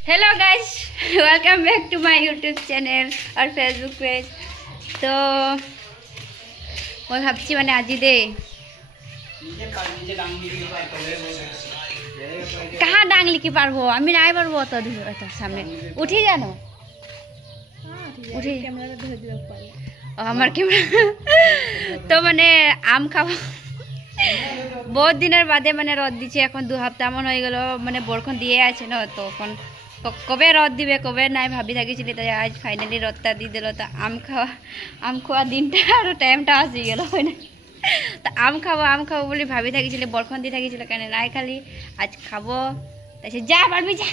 Hello guys, welcome back to my YouTube channel और Facebook page. तो मैं भावছি মানে আজি দে कहाँ डांगली की पारबो আমি নাই পারবো অত দূর অত সামনে উঠি জানো উঠি ক্যামেরাটা ধরে দিও পারে আমার ক্যামেরা তো মানে আম খাবো बहुत दिनर बादे मैंने रद दी এখন 2 हफ्ता मन हो गल मैंने बरखन दिए আছে ना तो कबे रद दिबे कबे ना भाभी থাকিছিলি তাই आज फाइनली रदटा दी दिल। तो आम खावा दिनटा और टाइमटा आसि गेल तो आम खाबो बोली भाभी থাকিছিলি बरखन दी থাকিছিল কেন নাই খালি आज खाबो তাই जा पारबी जा।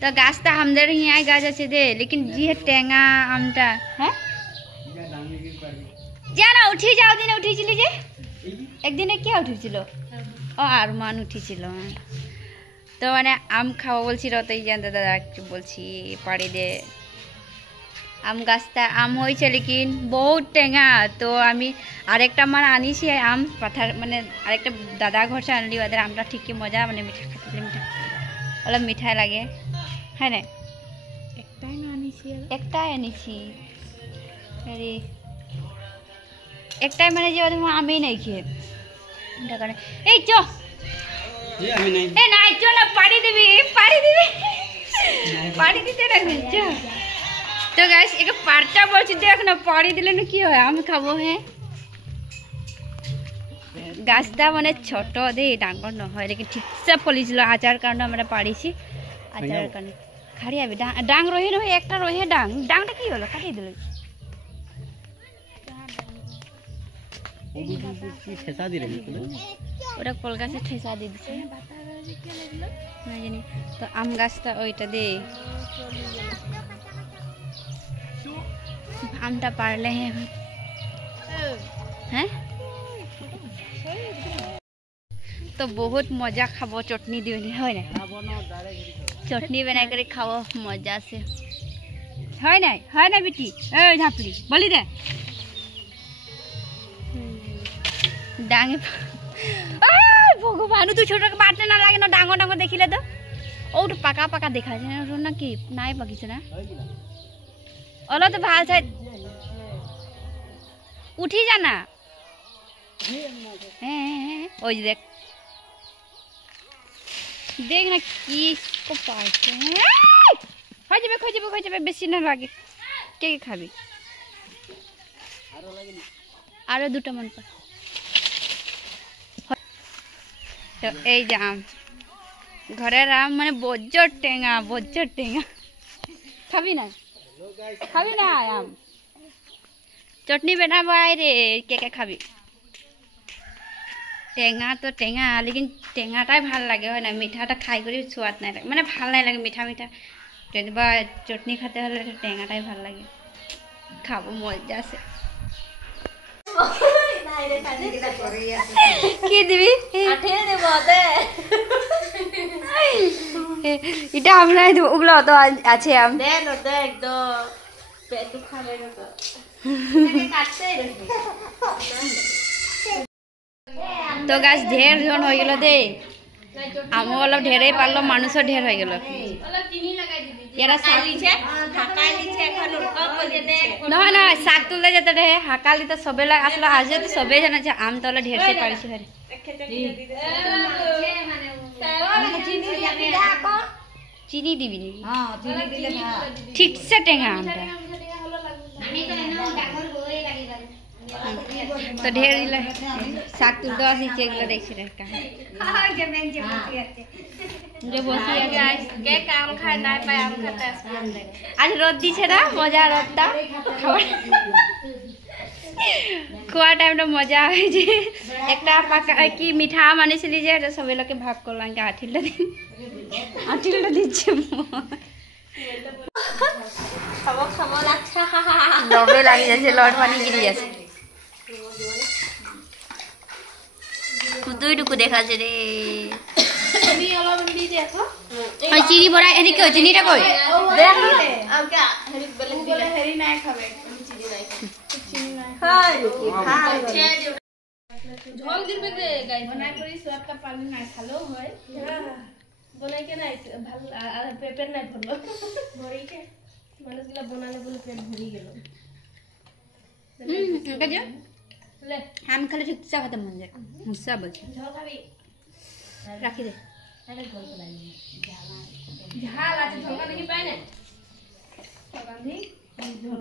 तो गाछटा हमদের हियाय गाछ আছে दे लेकिन जी टेंगा आमटा हैं जाना उठी जाओ दिन उठीছিলি जे एक दिन क्या उठेছিল ও আরমান উঠেছিল। তো মানে আম খাওয়া বলছিল তো এই জানতে দাদা একটু বলছি পাড়ি দে আম গাছটা আম হয়েছে लेकिन बहुत টেঙা। তো আমি আরেকটা মানে আনিছি আম পাথার মানে আরেকটা দাদা ঘর থেকে আনলি ওদের আমটা ঠিকই মজা মানে মিঠা খেতে মিঠা অলপ মিঠা লাগে হ্যাঁ না একটাই আনিছি আরে একটাই মানে যে ওদের আমি নাই খেয়ে এই চো এ নাই চলো পাড়ি দিবি পাড়ি দিতে রাখবি চো। তো গাইস এক পাড়টা বলছি দেখ না পাড়ি দিলে না কি হয় আমি খাবো হ্যাঁ গাছটা মানে ছোট দে ডাঙর নহয় लेकिन ঠিকসে ফলিছিল আচার কারণে আমরা পাড়িছি আচার কারণে খাড়ি আবি ডাং রহি রহি একটা রহি ডাংটা কি হলো কাটি দিল ठेसा दी रही ওটা কল গাছে ঠেসা দিয়ে দিছে না জানি। তো আম গাছটা ওইটা দে আমটা পারলে হ্যাঁ তো বহুত মজা খাবো চটনি দিয়ে হয় না চটনি বানাই করে খাবো মজা আছে হয় না বেটি এই ঝাপড়ি বলি দে ডাঙে ভগবান তুই ছোট বাটে না লাগে না ডাঙর ডাঙর দেখিলে তো ওটা পাকা পাকা দেখা যায় না কি নাই পাকিছে না ওলা তো ভাল চাই উঠি জানা হ্যাঁ ওই দেখ দেখ না কি পাইছে হয়ে যাবে বেশি না লাগে কে খাবি আরো দুটো মন পা। তো এই যে আম ঘরের আম মানে বজ্জর টেঙা খাবি না আম চটনি বানাবো রে কে খাবি টেঙা তো টেঙা लेकिन টেঙাটাই ভাল লাগে হয় না মিঠাটা খাই করে সোয়াদ নাই লাগে মানে ভাল নাই লাগে মিঠা যদি বা চটনি খেতে হলে টেঙাটাই ভাল লাগে খাবো মজা আছে কি দিবি এটা আমরা ওগুলো অত আছে আম তো গাছ ঢের জন হয়ে গেল দে আমও অলপ ঢেরেই পারলো মানুষও ঢের হয়ে গেল নহয় নহয় শাক তুলতে যেতে রে হাকালি তো সবে আসলো আজ তো সবে জানা যে আম তোলা ঢের সে পারিছি হরে চিনি দিবি নি ঠিক সে টেঙা আমটা তো ঢের দিলে শাক তুলতে আসিছে এগুলো দেখছি রে যে বসি কে কাম খায় না পায় আম খেতে আজ রোদ দিছে না মজা রোদটা খোয়া টাইমটা মজা হয়েছে একটা পাকা কি মিঠা আম আনিছিলি যে সবাই লোকে ভাগ করলাম আঠিলটা দিচ্ছে লবে লাগি যাচ্ছে লট পানি গিরি যাচ্ছে কুতুইটুকু দেখাচ্ছে রে চিনি বড়া এনে কি চিনিটা কই ঝোল দিবে গাইস বানাই করি সবটা পানি না খালো হয় বনাই কে নাই ভাল পেট নাই ভরলো ভরিকে মানুষগুলা বনালে বলে পেট ভরি গেল ले हम खाली ठीक से खत्म हो जाए सब बचे ঝাল খাবি রাখি দে আরে গল্প লাগি ঝাল আছে ঝোকা দেখি পাই না ঝোকা দি ঝোল